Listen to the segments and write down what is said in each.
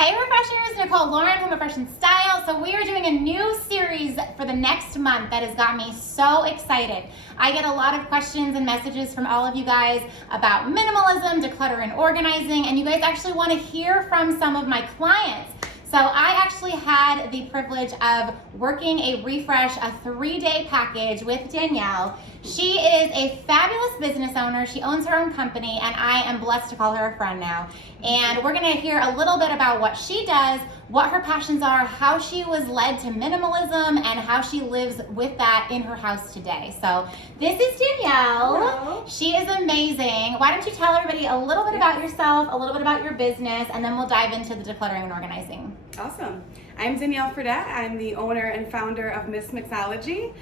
Heyyyy Refreshers, Nicole Lauren, Home Refresh and Style. So we are doing a new series for the next month that has got me so excited. I get a lot of questions and messages from all of you guys about minimalism, declutter, and organizing, and you guys actually want to hear from some of my clients. So I actually had the privilege of working a refresh, a 3-day package with Danielle. She is a fabulous business owner. She owns her own company, and I am blessed to call her a friend now. And we're gonna hear a little bit about what she does, what her passions are, how she was led to minimalism, and how she lives with that in her house today. So this is Danielle. Hello. She is amazing. Why don't you tell everybody a little bit about yourself, a little bit about your business, and then we'll dive into the decluttering and organizing. Awesome. I'm Danielle Fredette. I'm the owner and founder of Miss Mixology.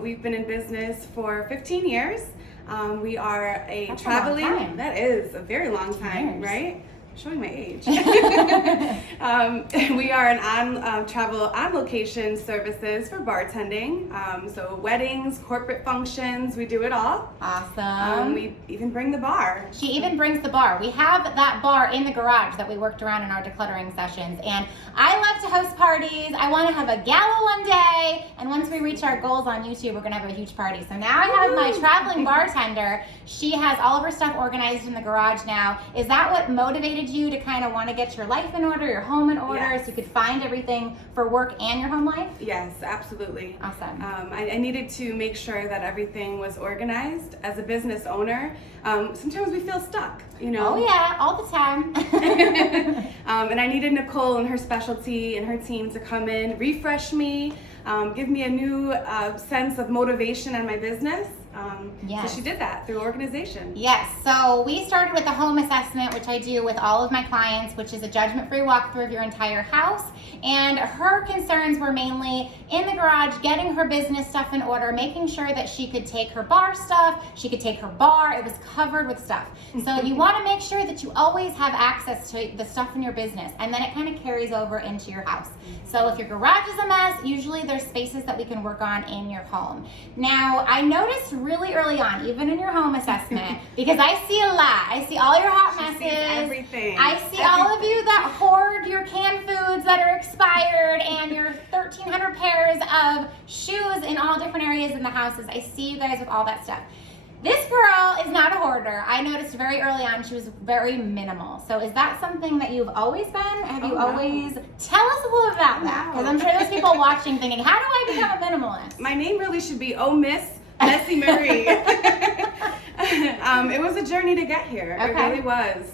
We've been in business for 15 years. We are a That's traveling. a long time. That is a very long time, Years. right? Showing my age. We are an travel on location services for bartending. So weddings, corporate functions, we do it all. Awesome. We even bring the bar. She even brings the bar. We have that bar in the garage that we worked around in our decluttering sessions. And I love to host parties. I want to have a gala one day. And once we reach our goals on YouTube, we're going to have a huge party. So now I have my traveling bartender. She has all of her stuff organized in the garage now. Is that what motivated you to kind of want to get your life in order, your home in order, Yes. so you could find everything for work and your home life? Yes, absolutely. Awesome. I needed to make sure that everything was organized. As a business owner, sometimes we feel stuck, you know. Oh yeah, all the time. And I needed Nicole and her specialty and her team to come in, refresh me, give me a new sense of motivation in my business. Yes. So she did that through organization. Yes, so we started with a home assessment, which I do with all of my clients, which is a judgment-free walkthrough of your entire house. And her concerns were mainly in the garage, getting her business stuff in order, making sure that she could take her bar stuff, she could take her bar, it was covered with stuff. So you want to make sure that you always have access to the stuff in your business, and then it kind of carries over into your house. So if your garage is a mess, usually there's spaces that we can work on in your home. Now, I noticed really early on, even in your home assessment, because I see a lot. I see all your hot She sees messes. everything. I see all of you that hoard your canned foods that are expired and your 1,300 pairs of shoes in all different areas in the houses. I see you guys with all that stuff. This girl is not a hoarder. I noticed very early on she was very minimal. So is that something that you've always been? Have you always? Tell us a little bit about that, because I'm sure there's people watching thinking, how do I become a minimalist? My name really should be Oh Miss Messy Marie. It was a journey to get here. Okay. It really was.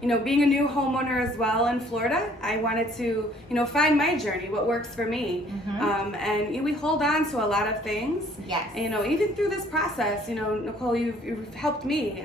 You know, being a new homeowner as well in Florida, I wanted to, you know, find my journey, what works for me. And you know, we hold on to a lot of things. Yes. And, you know, even through this process, you know, Nicole, you've helped me.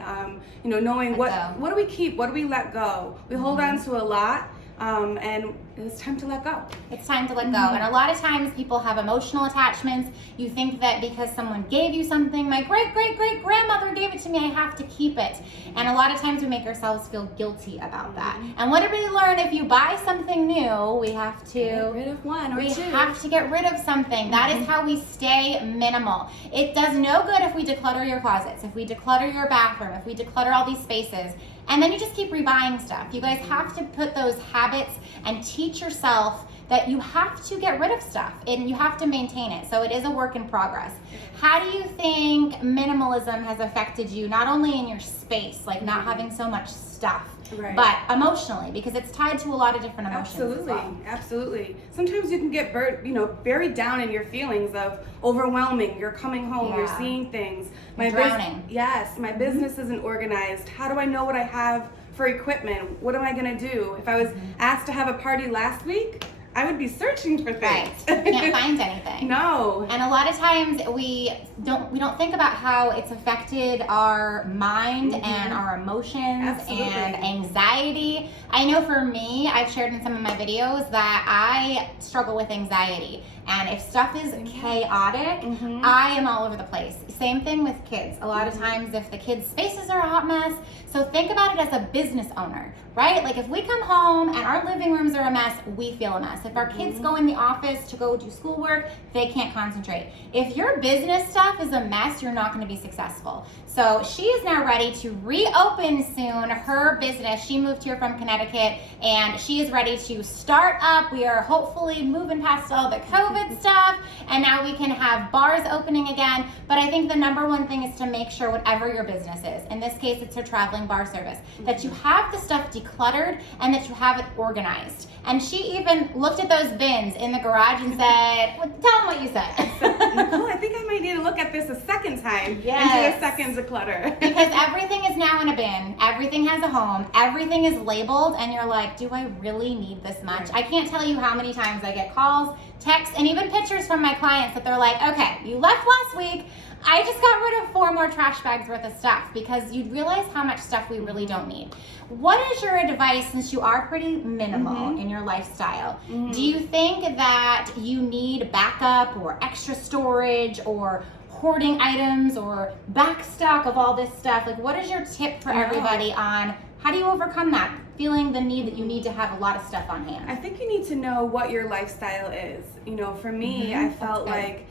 You know, knowing what do we keep, what do we let go. We hold on to a lot. And it's time to let go. It's time to let go. And a lot of times people have emotional attachments. You think that because someone gave you something, my great-great-great-grandmother gave it to me, I have to keep it. And a lot of times we make ourselves feel guilty about that. And what did we learn? If you buy something new, we have to Get rid of one or we two. have to get rid of something. That is how we stay minimal. It does no good if we declutter your closets, if we declutter your bathroom, if we declutter all these spaces, and then you just keep rebuying stuff. You guys have to put those habits and teach yourself that you have to get rid of stuff and you have to maintain it. So it is a work in progress. How do you think minimalism has affected you, not only in your space, like not having so much stuff, Right. but emotionally, because it's tied to a lot of different emotions. Absolutely, as well. absolutely. Sometimes you can get buried down in your feelings of overwhelming. You're coming home, you're Yeah. seeing things. You're drowning. Yes, my business isn't organized. How do I know what I have for equipment? What am I gonna do? If I was asked to have a party last week, I would be searching for Right. things. You can't find anything. No. And a lot of times we don't think about how it's affected our mind and our emotions Absolutely. and anxiety. I know for me, I've shared in some of my videos that I struggle with anxiety. And if stuff is chaotic, I am all over the place. Same thing with kids. A lot of times if the kids' spaces are a hot mess, so think about it as a business owner. right? Like if we come home and our living rooms are a mess, we feel a mess. If our kids go in the office to go do schoolwork, they can't concentrate. If your business stuff is a mess, you're not going to be successful. So she is now ready to reopen soon her business. She moved here from Connecticut and she is ready to start up. We are hopefully moving past all the COVID stuff and now we can have bars opening again. But I think the number one thing is to make sure whatever your business is, in this case it's her traveling bar service, that you have the stuff decluttered and that you have it organized. And she even looked at those bins in the garage and said, well, tell them what you said. Nicole, I think I might need to look at this a second time and do a second declutter. Because everything is now in a bin, everything has a home, everything is labeled, and you're like, do I really need this much? I can't tell you how many times I get calls, texts, and even pictures from my clients that they're like, okay, you left last week, I just got rid of 4 more trash bags worth of stuff, because you'd realize how much stuff we really don't need. What is your advice, since you are pretty minimal in your lifestyle? Do you think that you need backup or extra storage or hoarding items or back stock of all this stuff? Like, what is your tip for everybody on how do you overcome that, feeling the need that you need to have a lot of stuff on hand? I think you need to know what your lifestyle is. You know, for me, I felt like,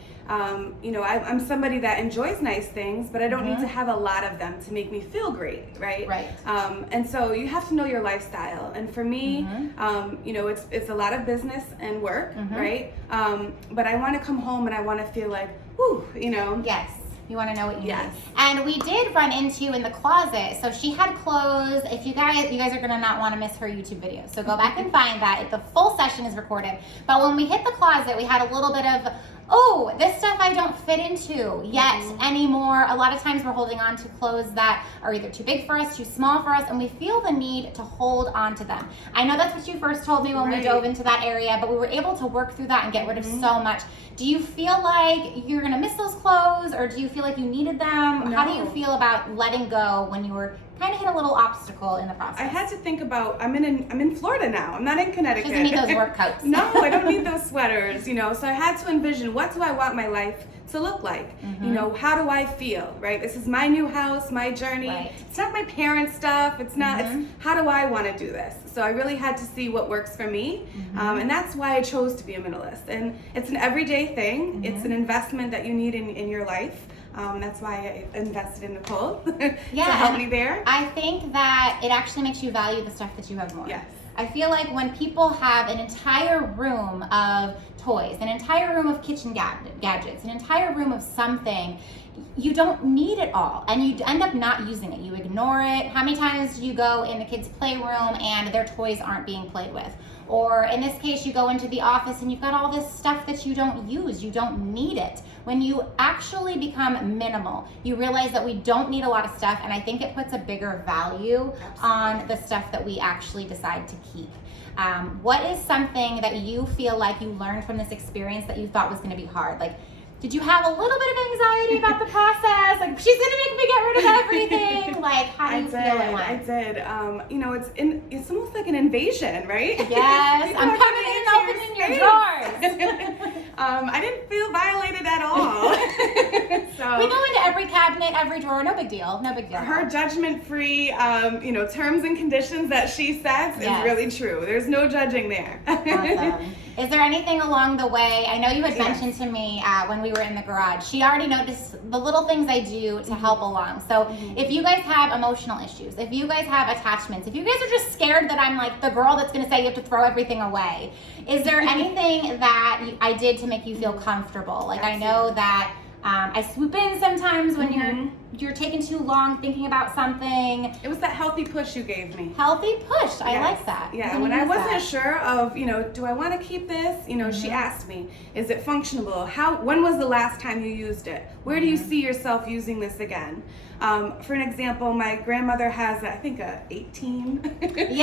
you know, I'm somebody that enjoys nice things, but I don't need to have a lot of them to make me feel great, right? Right. And so you have to know your lifestyle. And for me, you know, it's a lot of business and work, right? But I want to come home and I want to feel like, whew, you know. Yes. You want to know what you need. And we did run into in the closet. So she had clothes. If you guys are going to not want to miss her YouTube video. So go back and find that. The full session is recorded. But when we hit the closet, we had a little bit of, oh, this stuff I don't fit into yet anymore. A lot of times we're holding on to clothes that are either too big for us, too small for us, and we feel the need to hold on to them. I know that's what you first told me when we dove into that area, but we were able to work through that and get rid of so much. Do you feel like you're gonna miss those clothes, or do you feel like you needed them? No. How do you feel about letting go when you were kind of hit a little obstacle in the process? I had to think about, I'm in Florida now. I'm not in Connecticut. She doesn't need those work coats. No, I don't need those sweaters, you know. So I had to envision, what do I want my life to look like? You know, how do I feel, right? This is my new house, my journey. It's not my parents' stuff. It's not, it's how do I want to do this? So I really had to see what works for me. And that's why I chose to be a minimalist. And it's an everyday thing. It's an investment that you need in your life. That's why I invested in Nicole to help me there. I think that it actually makes you value the stuff that you have more. Yes. I feel like when people have an entire room of toys, an entire room of kitchen gadgets, an entire room of something, you don't need it all, and you end up not using it. You ignore it. How many times do you go in the kids' playroom and their toys aren't being played with? Or in this case, you go into the office and you've got all this stuff that you don't use. You don't need it. When you actually become minimal, you realize that we don't need a lot of stuff, and I think it puts a bigger value on the stuff that we actually decide to keep. What is something that you feel like you learned from this experience that you thought was going to be hard? Like, did you have a little bit of anxiety about the process? Like, she's gonna make me get rid of everything. Like, how do you feel it went? I did. You know, it's almost like an invasion, right? Yes, I'm coming in and opening your drawers. I didn't feel violated at all. So we go into every cabinet, every drawer. No big deal. No big deal. Her judgment-free, you know, terms and conditions that she sets is really true. There's no judging there. Awesome. Is there anything along the way? I know you had mentioned to me when we were in the garage, she already noticed the little things I do to help along. So if you guys have emotional issues, if you guys have attachments, if you guys are just scared that I'm like the girl that's going to say you have to throw everything away, is there anything that I did to make you feel comfortable? Like, I know that I swoop in sometimes when you're taking too long thinking about something. It was that healthy push you gave me. Healthy push. I like that. Yeah, when I wasn't sure of, you know, do I want to keep this? You know, she asked me, is it functional? When was the last time you used it? Where do you see yourself using this again? For an example, my grandmother has, I think, a 18-piece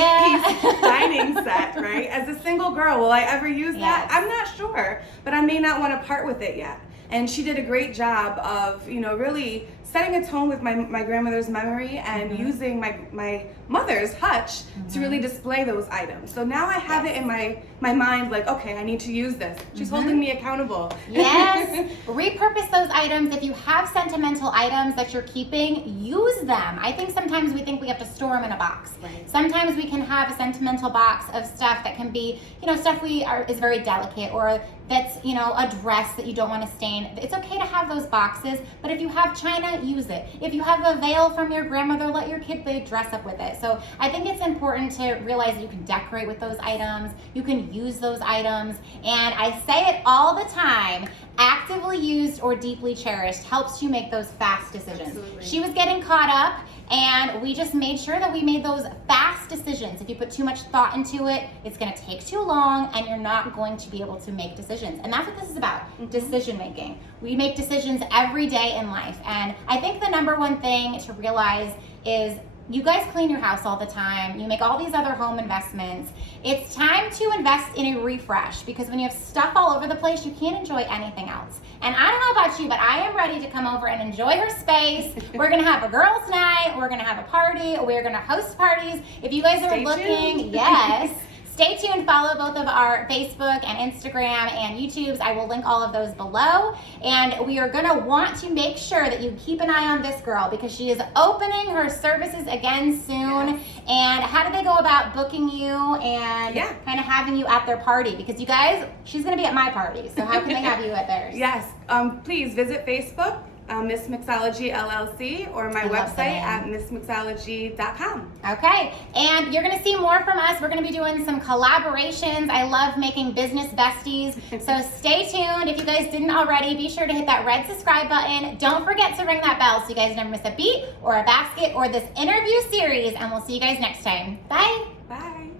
dining set, right? As a single girl, will I ever use that? I'm not sure, but I may not want to part with it yet. And she did a great job of, you know, really setting a tone with my grandmother's memory and using my mother's hutch to really display those items. So now I have it in my mind, like, okay, I need to use this. She's holding me accountable. Yes. Repurpose those items. If you have sentimental items that you're keeping, use them. I think sometimes we think we have to store them in a box. Right. Sometimes we can have a sentimental box of stuff that can be, stuff is very delicate, or that's, a dress that you don't want to stain. It's okay to have those boxes, but if you have china, use it. If you have a veil from your grandmother, let your kid dress up with it. So I think it's important to realize that you can decorate with those items, you can use those items, and I say it all the time, actively used or deeply cherished helps you make those fast decisions. Absolutely. She was getting caught up, and we just made sure that we made those fast decisions. If you put too much thought into it, it's gonna take too long, and you're not going to be able to make decisions. And that's what this is about, decision making. We make decisions every day in life, and I think the number one thing to realize is you guys clean your house all the time. You make all these other home investments. It's time to invest in a refresh, because when you have stuff all over the place, you can't enjoy anything else. And I don't know about you, but I am ready to come over and enjoy her space. We're gonna have a girls' night. We're gonna have a party. We're gonna host parties. If you guys are looking, yes. Stay tuned, follow both of our Facebook and Instagram and YouTubes. I will link all of those below. And we are gonna want to make sure that you keep an eye on this girl, because she is opening her services again soon. Yes. And how do they go about booking you and kind of having you at their party? Because you guys, she's gonna be at my party, so how can they have you at theirs? Yes, please visit Facebook, Miss Mixology LLC, or my website at missmixology.com. Okay, and you're gonna see more from us. We're gonna be doing some collaborations. I love making business besties, so stay tuned. If you guys didn't already, be sure to hit that red subscribe button. Don't forget to ring that bell so you guys never miss a beat or a basket or this interview series, and we'll see you guys next time. Bye.